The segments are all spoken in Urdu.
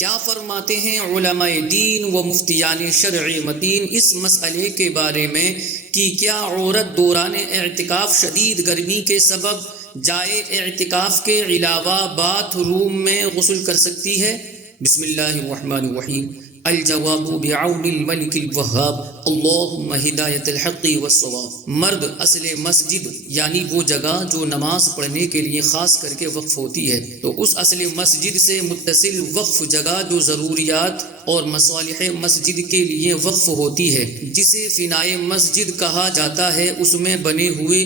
کیا فرماتے ہیں علماء دین و مفتیان شرع متین اس مسئلے کے بارے میں کہ کیا عورت دوران اعتکاف شدید گرمی کے سبب جائے اعتکاف کے علاوہ باتھ روم میں غسل کر سکتی ہے؟ بسم اللہ الرحمن الرحیم۔ الجواب بعون الملک الوہاب اللہم ہدایت الحق والصواب۔ مرد اصل مسجد یعنی وہ جگہ جو نماز پڑھنے کے لیے خاص کر کے وقف ہوتی ہے، تو اس اصل مسجد سے متصل وقف جگہ جو ضروریات اور مصالح مسجد کے لیے وقف ہوتی ہے، جسے فنائے مسجد کہا جاتا ہے، اس میں بنے ہوئے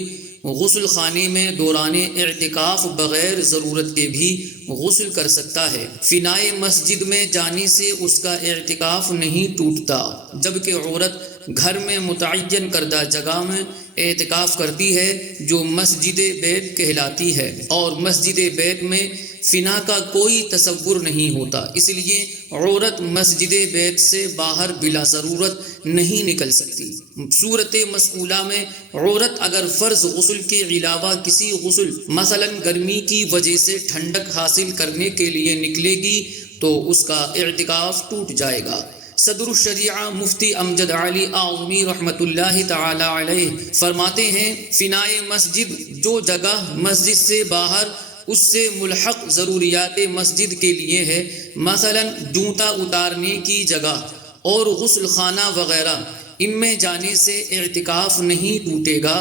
غسل خانے میں دوران اعتکاف بغیر ضرورت کے بھی غسل کر سکتا ہے۔ فنائے مسجد میں جانے سے اس کا اعتکاف نہیں ٹوٹتا، جبکہ عورت گھر میں متعین کردہ جگہ میں اعتکاف کرتی ہے جو مسجد بیت کہلاتی ہے، اور مسجد بیت میں فنا کا کوئی تصور نہیں ہوتا، اس لیے عورت مسجد بیت سے باہر بلا ضرورت نہیں نکل سکتی۔ صورت مسئولہ میں عورت اگر فرض غسل کے علاوہ کسی غسل مثلا گرمی کی وجہ سے ٹھنڈک حاصل کرنے کے لیے نکلے گی تو اس کا اعتکاف ٹوٹ جائے گا۔ صدر الشریعہ مفتی امجد علی اعظمی رحمۃ اللہ تعالی علیہ فرماتے ہیں، فنائے مسجد جو جگہ مسجد سے باہر اس سے ملحق ضروریات مسجد کے لیے ہے، مثلا جوتا اتارنے کی جگہ اور غسل خانہ وغیرہ، ان میں جانے سے اعتکاف نہیں ٹوٹے گا۔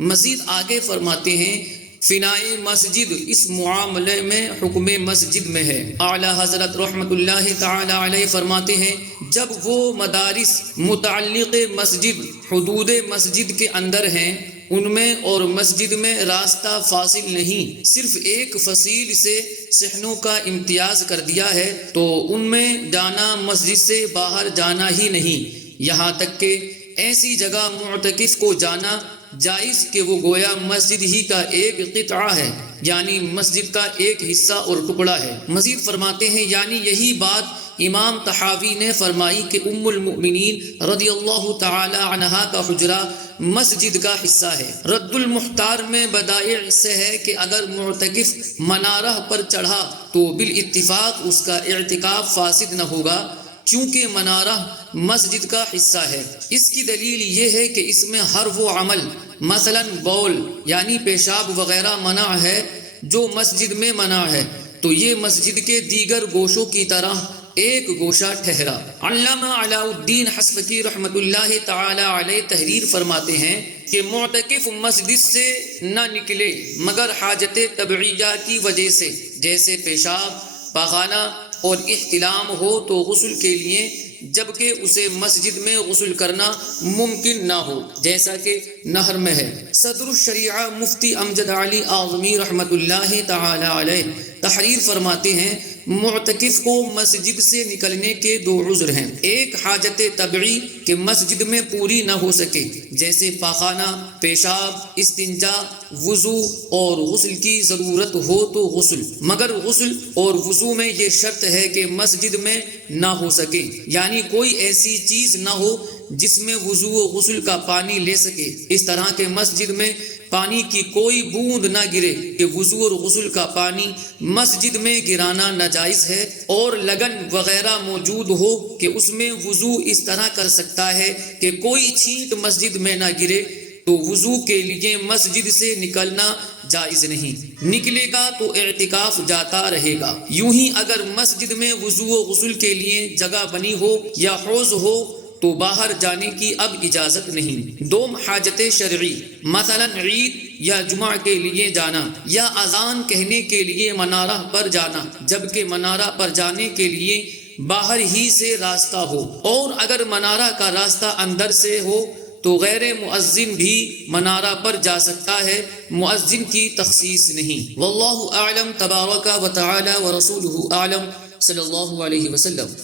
مزید آگے فرماتے ہیں، فنائے مسجد اس معاملے میں حکم مسجد میں ہے۔ اعلیٰ حضرت رحمۃ اللہ تعالی علیہ فرماتے ہیں، جب وہ مدارس متعلق مسجد حدود مسجد کے اندر ہیں، ان میں اور مسجد میں راستہ فاصل نہیں، صرف ایک فصیل سے صحنوں کا امتیاز کر دیا ہے، تو ان میں جانا مسجد سے باہر جانا ہی نہیں، یہاں تک کہ ایسی جگہ معتکف کو جانا جائز کہ وہ گویا مسجد ہی کا ایک قطعہ ہے، یعنی مسجد کا ایک حصہ اور ٹکڑا ہے۔ مزید فرماتے ہیں، یعنی یہی بات امام طحاوی نے فرمائی کہ ام المؤمنین رضی اللہ تعالی عنہا کا حجرہ مسجد کا حصہ ہے۔ رد المختار میں بدائع سے ہے کہ اگر معتکف منارہ پر چڑھا تو بالاتفاق اس کا اعتکاف فاسد نہ ہوگا، چونکہ منارہ مسجد کا حصہ ہے۔ اس کی دلیل یہ ہے کہ اس میں ہر وہ عمل مثلا بول یعنی پیشاب وغیرہ منع ہے جو مسجد میں منع ہے، تو یہ مسجد کے دیگر گوشوں کی طرح ایک گوشہ ٹھہرا۔ علامہ علاء الدین حصفکی رحمۃ اللہ تعالی علیہ تحریر فرماتے ہیں کہ معتکف مسجد سے نہ نکلے مگر حاجت طبعیہ کی وجہ سے، جیسے پیشاب، پاخانہ اور احتلام ہو تو غسل کے لیے، جبکہ اسے مسجد میں غسل کرنا ممکن نہ ہو، جیسا کہ نہر میں ہے۔ صدر الشریعہ مفتی امجد علی اعظمی رحمۃ اللہ تعالی علیہ تحریر فرماتے ہیں، معتکف کو مسجد سے نکلنے کے دو عذر ہیں، ایک حاجت طبعی کہ مسجد میں پوری نہ ہو سکے، جیسے پاخانہ، پیشاب، استنجا، وضو اور غسل کی ضرورت ہو تو غسل، مگر غسل اور وضو میں یہ شرط ہے کہ مسجد میں نہ ہو سکے، یعنی کوئی ایسی چیز نہ ہو جس میں وضو و غسل کا پانی لے سکے، اس طرح کہ مسجد میں پانی کی کوئی بوند نہ گرے کہ وضو اور غسل کا پانی مسجد میں گرانا ناجائز ہے، اور لگن وغیرہ موجود ہو کہ اس میں وضو اس طرح کر سکتا ہے کہ کوئی چھینٹ مسجد میں نہ گرے، تو وضو کے لیے مسجد سے نکلنا جائز نہیں، نکلے گا تو اعتکاف جاتا رہے گا۔ یوں ہی اگر مسجد میں وضو و غسل کے لیے جگہ بنی ہو یا حوض ہو تو باہر جانے کی اب اجازت نہیں۔ دوم حاجت شرعی، مثلا عید یا جمعہ کے لیے جانا یا اذان کہنے کے لیے منارہ پر جانا، جبکہ منارہ پر جانے کے لیے باہر ہی سے راستہ ہو، اور اگر منارہ کا راستہ اندر سے ہو تو غیر مؤذن بھی منارہ پر جا سکتا ہے، مؤذن کی تخصیص نہیں۔ واللہ اعلم تبارک و تعالی و رسولہ اعلم صلی اللہ علیہ وسلم۔